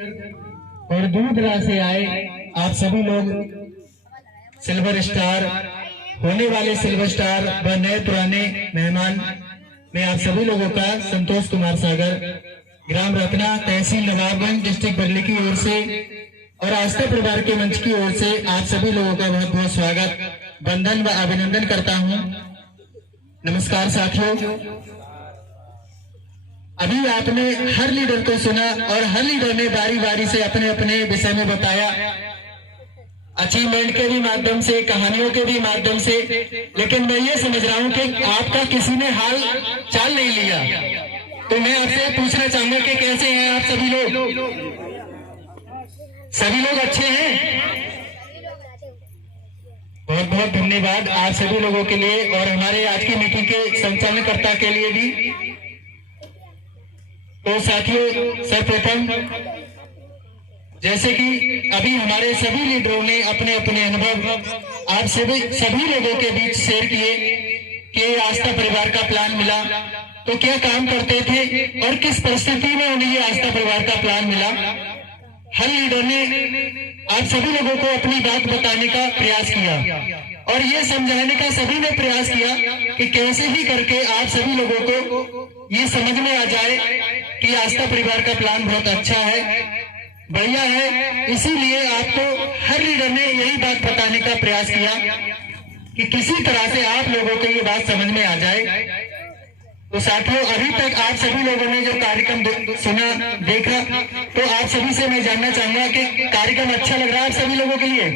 और दूर दराज से आए आप सभी लोग सिल्वर स्टार, होने वाले सिल्वर स्टार व नए पुराने मेहमान, मैं आप सभी लोगों का संतोष कुमार सागर, ग्राम रत्ना, तहसील नवाबगंज, डिस्ट्रिक्ट बरेली की ओर से और आस्था परिवार के मंच की ओर से आप सभी लोगों का बहुत बहुत स्वागत, वंदन व अभिनंदन करता हूं। नमस्कार साथियों, अभी आपने हर लीडर को सुना और हर लीडर ने बारी बारी से अपने अपने विषय में बताया, अचीवमेंट के भी माध्यम से, कहानियों के भी माध्यम से। लेकिन मैं ये समझ रहा हूं कि आपका किसी ने हाल चाल नहीं लिया, तो मैं आपसे पूछना चाहूंगा कि कैसे हैं आप सभी लोग? सभी लोग अच्छे हैं? बहुत बहुत धन्यवाद आप सभी लोगों के लिए और हमारे आज की मीटिंग के संचालनकर्ता के लिए भी। तो साथियों, सर्वप्रथम जैसे कि अभी हमारे सभी लीडरों ने अपने अपने अनुभव आप सभी लोगों के बीच शेयर किए कि आस्था परिवार का प्लान मिला तो क्या काम करते थे और किस परिस्थिति में उन्हें ये आस्था परिवार का प्लान मिला। हर लीडर ने आप सभी लोगों को अपनी बात बताने का प्रयास किया और ये समझाने का सभी ने प्रयास किया कि कैसे भी करके आप सभी लोगों को ये समझ में आ जाए कि आस्था परिवार का प्लान बहुत अच्छा है, बढ़िया है। इसीलिए आपको हर लीडर ने यही बात बताने का प्रयास किया कि किसी तरह से आप लोगों को ये बात समझ में आ जाए। तो साथियों, अभी तक आप सभी लोगों ने जो कार्यक्रम सुना, देखा, तो आप सभी से मैं जानना चाहूंगा कि कार्यक्रम अच्छा लग रहा है आप सभी लोगों के लिए?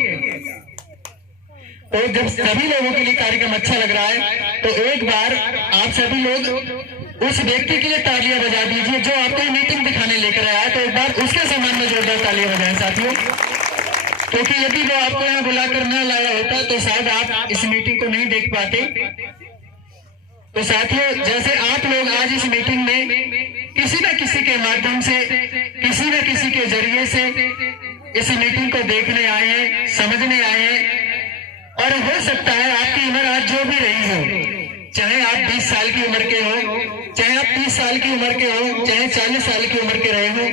तो जब सभी लोगों के लिए कार्यक्रम अच्छा लग रहा है तो एक बार आप सभी लोग उस व्यक्ति के लिए तालियां बजा दीजिए जो आपको मीटिंग दिखाने लेकर आया। तो एक बार उसके सम्मान में जोरदार तालियां बजाएं साथियों, क्योंकि यदि वो आपको यहाँ बुलाकर न लाया होता तो शायद आप इस मीटिंग को नहीं देख पाते। तो साथियों, जैसे आप लोग आज इस मीटिंग में किसी न किसी के माध्यम से, किसी न किसी के जरिए से इस मीटिंग को देखने आए हैं, समझने आए हैं, और हो सकता है आपकी उम्र आज जो भी रही हो, चाहे आप 20 साल की उम्र के हो, चाहे आप 30 साल की उम्र के हो, चाहे 40 साल की उम्र के रहे हो,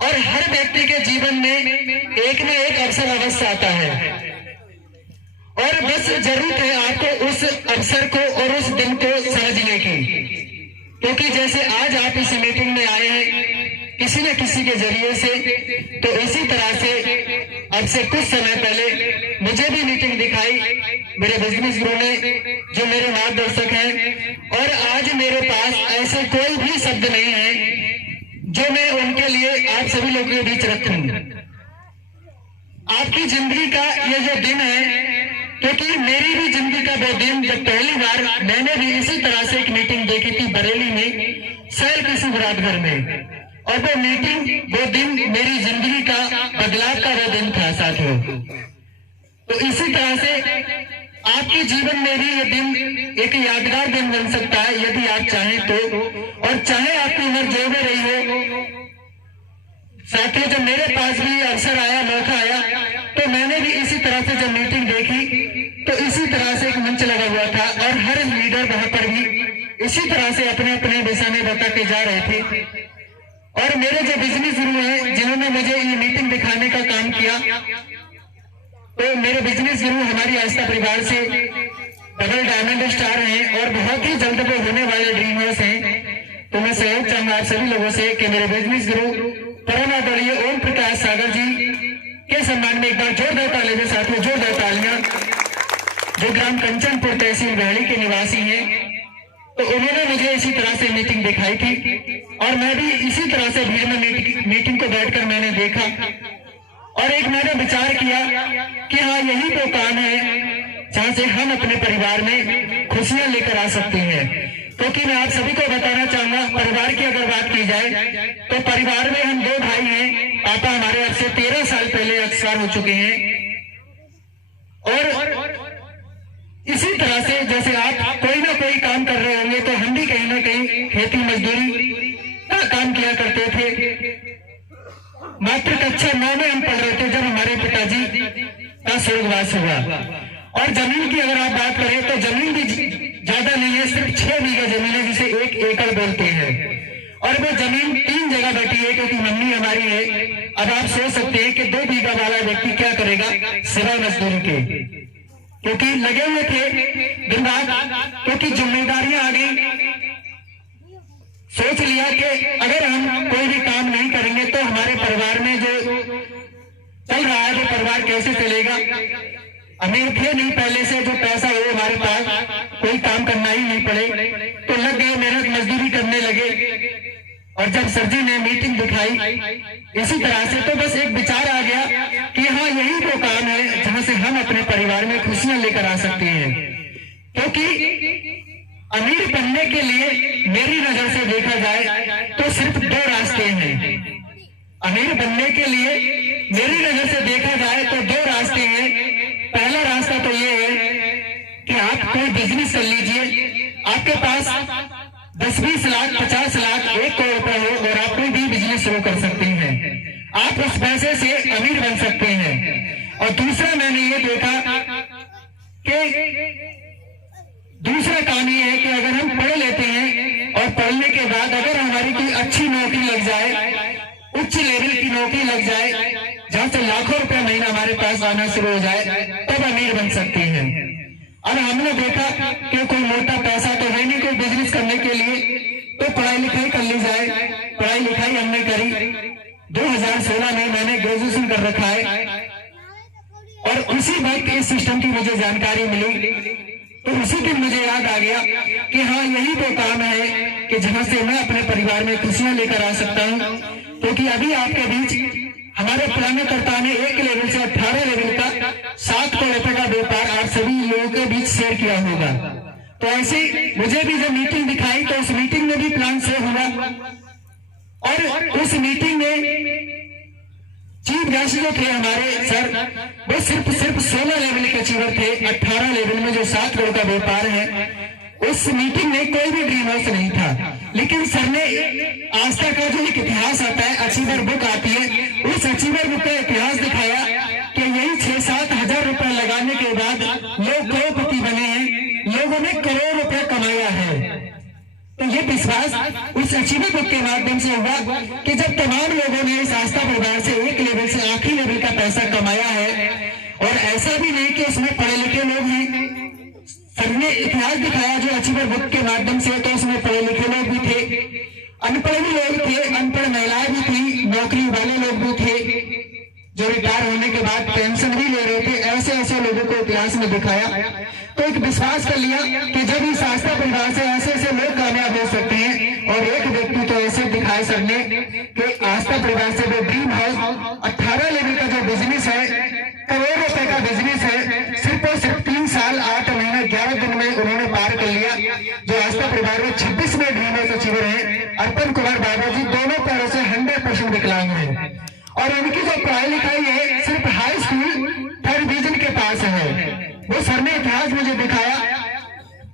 और हर व्यक्ति के जीवन में एक न एक अवसर अवश्य आता है और बस जरूरत है आपको उस अवसर को और उस दिन को समझने की। क्योंकि जैसे आज आप इस मीटिंग में आए हैं किसी न किसी के जरिए से, तो इसी तरह से अब से कुछ समय पहले मुझे भी मीटिंग दिखाई मेरे बिजनेस गुरु ने, जो मेरे मार्गदर्शक हैं, और आज मेरे पास ऐसे कोई भी शब्द नहीं है जो मैं उनके लिए आप सभी लोगों के बीच रखूं। आपकी जिंदगी का ये जो दिन है, क्योंकि मेरी भी जिंदगी का वो दिन जब पहली बार मैंने भी इसी तरह से एक मीटिंग देखी थी बरेली में, शहर किसी मुराद घर में, और वो मीटिंग, वो दिन मेरी जिंदगी का बदलाव का वो दिन था साथियों। तो इसी तरह से आपके जीवन में भी ये दिन एक यादगार दिन बन सकता है यदि आप चाहें तो, और चाहे आपकी उम्र जो भी रही हो। साथियों, जब मेरे पास भी अवसर आया, मौका आया, तो मैंने भी इसी तरह से जब मीटिंग देखी तो इसी तरह से एक मंच लगा हुआ था और हर लीडर वहां पर भी इसी तरह से अपने अपने दिशा में बता के जा रहे थे। और मेरे जो बिजनेस गुरु हैं जिन्होंने मुझे ये मीटिंग दिखाने का काम किया, तो मेरे बिजनेस गुरु हमारी आस्था परिवार से डबल डायमंड स्टार हैं और बहुत ही जल्द वो होने वाले ड्रीमर्स हैं। तो मैं सहयोग चाहूंगा आप सभी लोगों से कि मेरे बिजनेस गुरु परम आदरणीय ओम प्रकाश सागर जी के सम्मान में एक बार जोरदार तालियां साथियों, जोरदार तालियां, जो ग्राम कंचनपुर तहसील बरेली के निवासी हैं। तो उन्होंने मुझे इसी तरह से मीटिंग दिखाई थी और मैं भी इसी तरह से भीड़ में मीटिंग को बैठकर मैंने देखा और एक मैंने विचार किया कि हाँ, यही तो काम है जहां से हम अपने परिवार में खुशियां लेकर आ सकते हैं। क्योंकि मैं आप सभी को बताना चाहूंगा, परिवार की अगर बात की जाए तो परिवार में हम 2 भाई हैं। पापा हमारे अब से 13 साल पहले एक्सपायर हो चुके हैं और इसी तरह से जैसे आप कोई ना कोई काम कर रहे होंगे तो हम भी कहीं ना कहीं खेती मजदूरी का काम किया करते थे। मात्र कक्षा 9 में हम पढ़ रहे थे जब हमारे पिताजी का स्वर्गवास हुआ। और जमीन की अगर आप बात करें तो जमीन भी ज्यादा नहीं है, सिर्फ 6 बीघा जमीन है जिसे 1 एकड़ बोलते हैं। और वो जमीन 3 जगह बैठी है क्योंकि मम्मी हमारी है। अब आप सोच सकते हैं कि 2 बीघा वाला व्यक्ति क्या करेगा सिवाय मजदूरी के, क्योंकि लगे हुए थे दिन रात, क्योंकि जिम्मेदारियां आ गई। सोच लिया कि अगर हम कोई भी काम नहीं करेंगे तो हमारे परिवार में जो चल रहा है वो परिवार कैसे चलेगा। अमीर थे नहीं पहले से, जो पैसा है हमारे पास, कोई काम करना ही नहीं पड़े, तो लग गए मेहनत मजदूरी करने लगे। और जब सर जी ने मीटिंग दिखाई इसी तरह से, तो बस एक विचार आ गया कि हाँ यही वो काम है जहां से हम अपने परिवार में खुशियां लेकर आ सकते हैं। क्योंकि अमीर बनने के लिए मेरी नजर से देखा जाए तो सिर्फ 2 रास्ते हैं। अमीर बनने के लिए मेरी नजर से देखा जाए तो 2 रास्ते हैं। पहला रास्ता तो ये है कि आप कोई बिजनेस कर लीजिए, आपके पास 10-20 लाख 50 लाख 1 करोड़ रुपए हो और आप कोई भी बिजनेस शुरू कर सकते हैं, आप उस पैसे से अमीर बन सकते हैं। और दूसरा मैंने ये देखा कि दूसरा काम ये है कि अगर हम पढ़ लेते हैं और पढ़ने के बाद अगर हमारी कोई अच्छी नौकरी लग जाए, उच्च लेवल की नौकरी लग जाए जहां से लाखों रुपए महीना हमारे पास आना शुरू हो जाए, तब अमीर बन सकते हैं। और हमने देखा कि कोई मोटा पैसा तो है नहीं कोई बिजनेस करने के लिए, तो पढ़ाई लिखाई कर ली जाए। पढ़ाई लिखाई हमने करी, 2016 में मैंने ग्रेजुएशन कर रखा है और उसी वक्त इस सिस्टम की मुझे जानकारी मिली, तो उसी दिन मुझे याद आ गया कि हाँ यही वो काम है कि जहां से मैं अपने परिवार में खुशियां लेकर आ सकता हूँ। क्योंकि अभी आपके बीच हमारे प्लानकर्ता ने 1 लेवल से 18 लेवल का 7 करोड़ रुपए का व्यापार आप सभी लोगों के बीच शेयर किया होगा। तो ऐसे मुझे भी जब मीटिंग दिखाई तो उस मीटिंग में भी प्लान शेयर हुआ और उस मीटिंग में चीफ गेस्ट जो थे हमारे सर, वो सिर्फ 16 लेवल के अचीवर थे। 18 लेवल में जो 7 करोड़ का व्यापार है, उस मीटिंग में कोई भी ड्रीम हाउस नहीं था। लेकिन सर ने आस्था का जो एक इतिहास आता है, अचीवर बुक आती है, उस अचीवर बुक का इतिहास दिखाया कि यही 6-7 हजार रुपए लगाने के बाद लोग करोड़पति बने हैं, लोगों ने करोड़ रुपए कमाया है। तो ये विश्वास उस अचीवर बुक के माध्यम से हुआ कि जब तमाम लोगों ने इस आस्था परिवार से 1 लेवल से आखिरी लेवल का पैसा कमाया है, और ऐसा भी नहीं कि उसमें पढ़े लिखे लोग हैं। सर ने इतिहास दिखाया जो अचीवर बुक के माध्यम से, तो उसमें पढ़े लिखे लोग भी थे, अनपढ़ भी लोग थे, अनपढ़ महिलाएं भी थी, नौकरी वाले लोग भी थे, जो रिटायर होने के बाद पेंशन भी ले रहे थे। ऐसे ऐसे लोगों को इतिहास में दिखाया, तो एक विश्वास कर लिया कि जब इस आस्था परिवार से ऐसे ऐसे लोग कामयाब हो सकते हैं। और एक व्यक्ति तो ऐसे दिखाए सर ने कि आस्था परिवार से वो ड्रीम हाउस 18 लेवल का जो बिजनेस है, करोड़ रुपए का बिजनेस है, सिर्फ और सिर्फ 3 साल 8 महीने 11 दिन में उन्होंने पार कर लिया। जो आस्था परिवार में 26 में ड्रीम हाउस अचीवर है, अर्पण कुमार बाबा जी दोनों पैरों से 100% विकलांग है। और इनकी जो पढ़ाई लिखाई है सिर्फ हाई स्कूल 3rd डिवीजन के पास है। वो सर ने इतिहास मुझे दिखाया,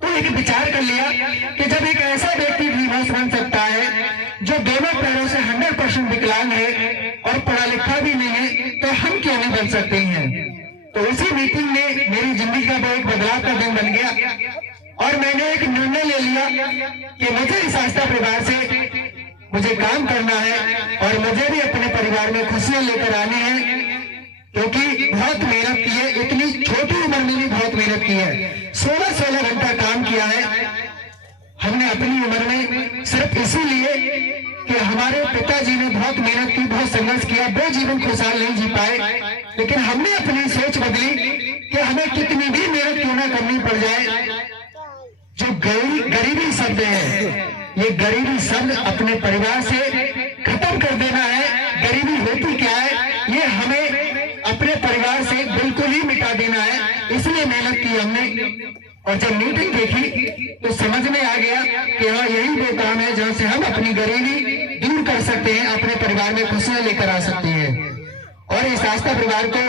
तो एक विचार कर लिया कि जब एक ऐसा व्यक्ति ड्रीम हाउस बन सकता है जो दोनों पैरों से 100% विकलांग है और पढ़ा लिखा भी नहीं है, तो हम क्यों नहीं बन सकते हैं। तो उसी मीटिंग में मेरी जिंदगी का वो एक बदलाव का दिन बन गया और मैंने एक निर्णय ले लिया कि मुझे इस आस्था परिवार से मुझे काम करना है और मुझे भी अपने परिवार में खुशियां लेकर आनी है। क्योंकि बहुत मेहनत की है, इतनी छोटी उम्र में भी बहुत मेहनत की है, 16 घंटा काम किया है हमने अपनी उम्र में, सिर्फ इसीलिए कि हमारे पिताजी ने बहुत मेहनत की, बहुत संघर्ष किया, वो जीवन खुशहाल नहीं जी पाए। लेकिन हमने अपनी सोच बदली कि हमें कितनी भी मेहनत क्यों ना करनी पड़ जाए, जो गरीबी शब्द है, ये गरीबी शब्द अपने परिवार से खत्म कर देना है। गरीबी होती क्या है, ये हमें अपने परिवार से बिल्कुल ही मिटा देना है। इसलिए मेहनत की हमने, और जब मीटिंग देखी तो समझ में आ गया कि हाँ यही वो काम है जहां से हम अपनी गरीबी दूर कर सकते हैं, अपने परिवार में खुशियां लेकर आ सकते हैं। और इस आस्था परिवार को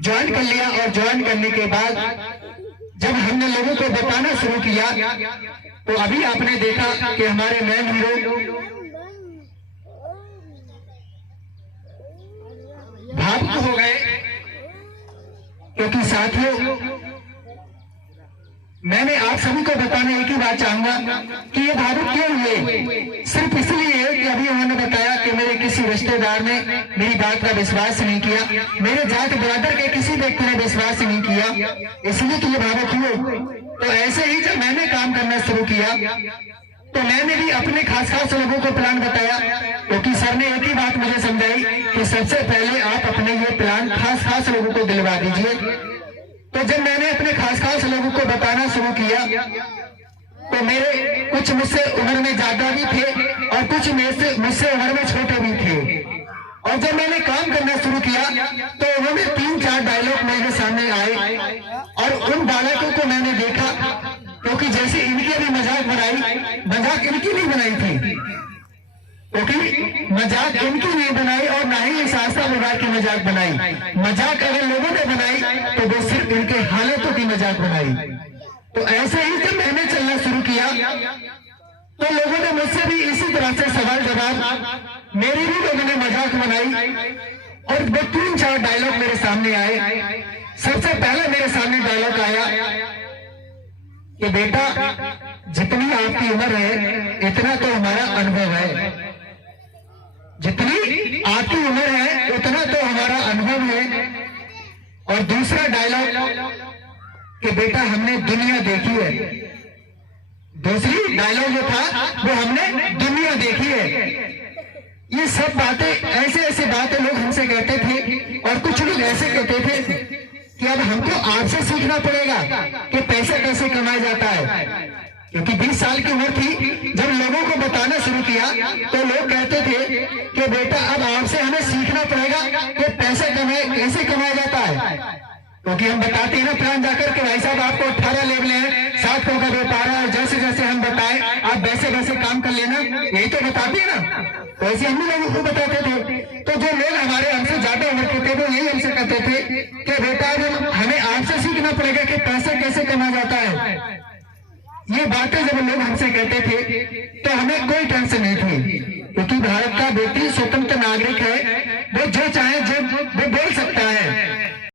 ज्वाइन कर लिया और ज्वाइन करने के बाद जब हमने लोगों को बताना शुरू किया, तो अभी आपने देखा कि हमारे मैन हीरो भावुक हो गए, क्योंकि साथियों मैंने आप सभी को बताना एक ही बात चाहूंगा कि ये भावुक क्यों हुए। सिर्फ इसलिए कि अभी उन्होंने बताया कि मेरे किसी रिश्तेदार ने मेरी बात का विश्वास नहीं किया, मेरे जात बरादर के किसी व्यक्ति ने विश्वास नहीं किया, इसलिए तो ये भावुक हुए। तो ऐसे ही जब मैंने काम करना शुरू किया तो मैंने भी अपने खास खास लोगों को प्लान बताया, क्योंकि सर ने एक ही बात मुझे समझाई कि सबसे पहले आप अपने ये प्लान खास खास लोगों को दिलवा दीजिए। तो जब मैंने अपने खास खास लोगों को बताना शुरू किया तो मेरे कुछ मुझसे उम्र में ज्यादा भी थे और कुछ मुझसे उम्र में छोटे भी थे। और जब मैंने काम करना शुरू किया तो उन्होंने 3-4 डायलॉग मेरे सामने आए और उन डायलॉगों को मैंने देखा, क्योंकि जैसे इनकी अभी मजाक बनाई, मजाक इनकी नहीं बनाई थी, क्योंकि मजाक इनकी नहीं बनाई और ना ही इस आस्था विभाग की मजाक बनाई। मजाक अगर लोगों ने बनाई तो वो सिर्फ इनके हालातों की मजाक बनाई। तो ऐसे ही जब मैंने चलना शुरू किया तो लोगों ने मुझसे भी इसी तरह से सवाल जवाब, मेरी भी लोगों ने मजाक बनाई और वो 3-4 डायलॉग मेरे सामने आए। सबसे पहले मेरे सामने डायलॉग आया कि बेटा, जितनी आपकी उम्र है इतना तो हमारा अनुभव है, जितनी आपकी उम्र है उतना तो हमारा अनुभव है। और दूसरा डायलॉग कि बेटा, हमने दुनिया देखी है। दूसरी डायलॉग जो था वो हमने दुनिया देखी है। ये सब बातें, ऐसे ऐसे बातें लोग हमसे कहते थे और कुछ लोग ऐसे कहते थे कि अब हमको आपसे सीखना पड़ेगा कि पैसा कैसे कमाया जाता है, क्योंकि 20 साल की उम्र थी। जब लोगों को बताना शुरू किया तो लोग कहते थे कि बेटा, अब आपसे हमें सीखना पड़ेगा कि पैसा कैसे कमाया जाता है, क्योंकि हम बताते हैं ना प्लान जाकर के भाई साहब आपको 18 लेवल है, 7 का व्यापार है, और जैसे जैसे हम बताएं आप वैसे वैसे काम कर लेना, यही तो बताते हैं ना। तो ऐसे हम लोगों को बताते थे। तो जो लोग हमारे हमसे ज्यादा उम्र के थे वो यही हमसे कहते थे कि बेटा, हमें आपसे सीखना पड़ेगा कि पैसा कैसे कमाया जाता है। ये बातें जब लोग हमसे कहते थे तो हमें कोई टेंशन नहीं थी, क्योंकि भारत का व्यक्ति